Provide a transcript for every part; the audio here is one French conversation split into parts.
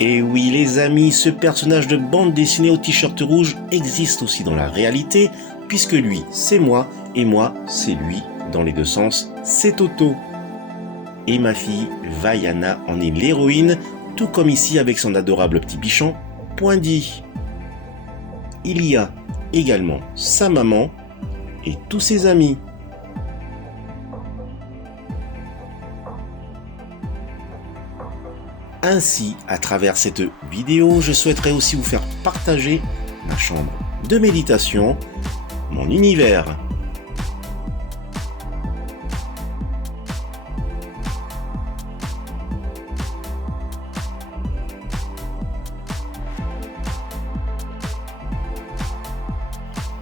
Et oui les amis, ce personnage de bande dessinée au t-shirt rouge existe aussi dans la réalité, puisque lui c'est moi, et moi c'est lui, dans les deux sens, c'est Toto. Et ma fille, Vaiana, en est l'héroïne, tout comme ici avec son adorable petit bichon, Poindy. Il y a également sa maman et tous ses amis. Ainsi, à travers cette vidéo, je souhaiterais aussi vous faire partager ma chambre de méditation, mon univers.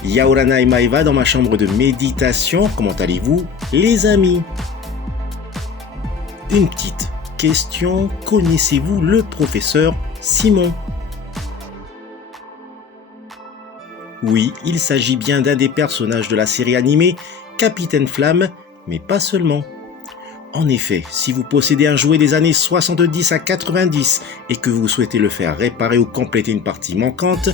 Yaorana et Maeva dans ma chambre de méditation. Comment allez-vous, les amis? Une petite question, connaissez-vous le professeur Simon? Oui, il s'agit bien d'un des personnages de la série animée Capitaine Flamme, mais pas seulement. En effet, si vous possédez un jouet des années 70 à 90 et que vous souhaitez le faire réparer ou compléter une partie manquante,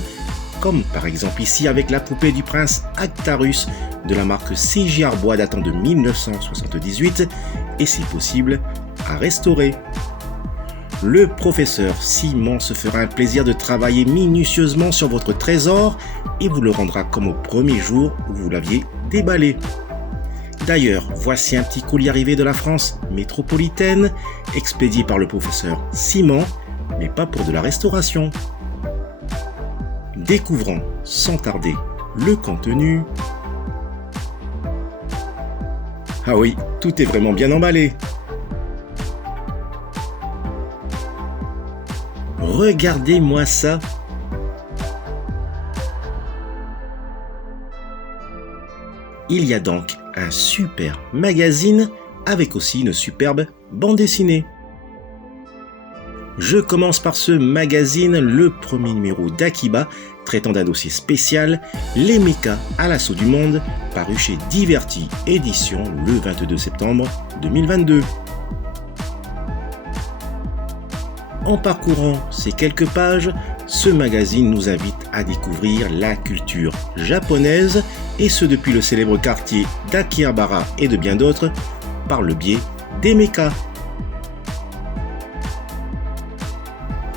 comme par exemple ici avec la poupée du prince Actarus de la marque CJ Arbois datant de 1978, et si possible, à restaurer. Le professeur Simon se fera un plaisir de travailler minutieusement sur votre trésor et vous le rendra comme au premier jour où vous l'aviez déballé. D'ailleurs, voici un petit colis arrivé de la France métropolitaine, expédié par le professeur Simon, mais pas pour de la restauration. Découvrons sans tarder le contenu. Ah oui, tout est vraiment bien emballé. Regardez-moi ça. Il y a donc un super magazine avec aussi une superbe bande dessinée. Je commence par ce magazine, le premier numéro d'Akiba, traitant d'un dossier spécial, les mechas à l'assaut du monde, paru chez Diverty Éditions le 22 septembre 2022. En parcourant ces quelques pages, ce magazine nous invite à découvrir la culture japonaise, et ce depuis le célèbre quartier d'Akihabara et de bien d'autres, par le biais des mechas.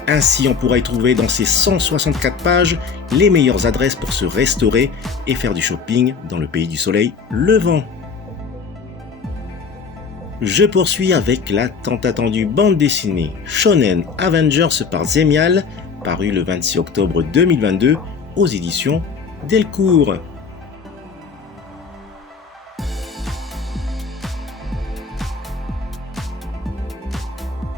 Ainsi, on pourra y trouver dans ces 164 pages les meilleures adresses pour se restaurer et faire du shopping dans le pays du soleil levant. Je poursuis avec la tant attendue bande dessinée Shonen Avengers par Zemial, paru le 26 octobre 2022 aux éditions Delcourt.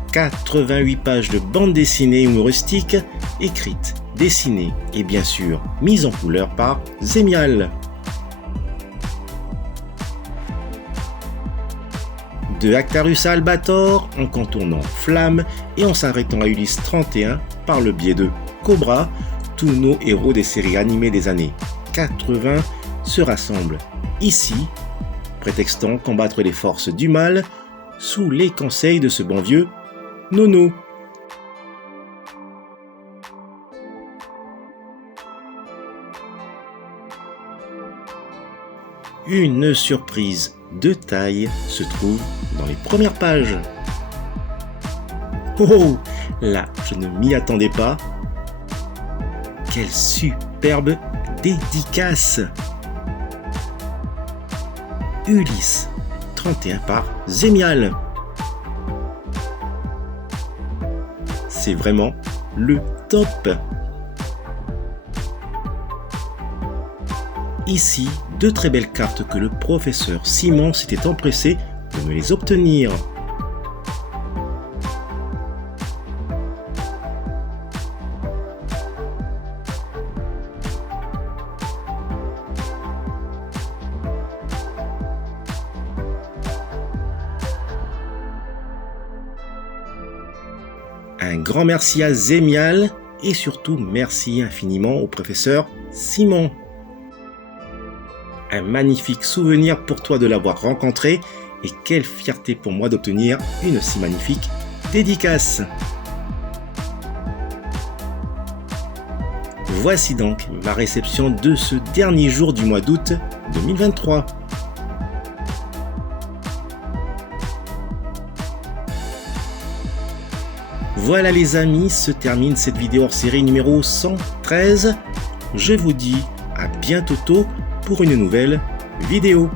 « 88 pages de bande dessinée humoristique, écrite, dessinée et bien sûr mise en couleur par Zemial. De Actarus à Albator, en contournant Flamme et en s'arrêtant à Ulysse 31 par le biais de Cobra, tous nos héros des séries animées des années 80 se rassemblent ici, prétextant combattre les forces du mal sous les conseils de ce bon vieux Nono. Une surprise de taille se trouve dans les premières pages. Oh, là, je ne m'y attendais pas. Quelle superbe dédicace! Ulysse 31 par Zemial. C'est vraiment le top. Ici, deux très belles cartes que le professeur Simon s'était empressé de me les obtenir. Un grand merci à Zemial et surtout merci infiniment au professeur Simon. Un magnifique souvenir pour toi de l'avoir rencontré et quelle fierté pour moi d'obtenir une si magnifique dédicace. Voici donc ma réception de ce dernier jour du mois d'août 2023. Voilà les amis, se termine cette vidéo hors série numéro 113. Je vous dis à bientôt pour une nouvelle vidéo.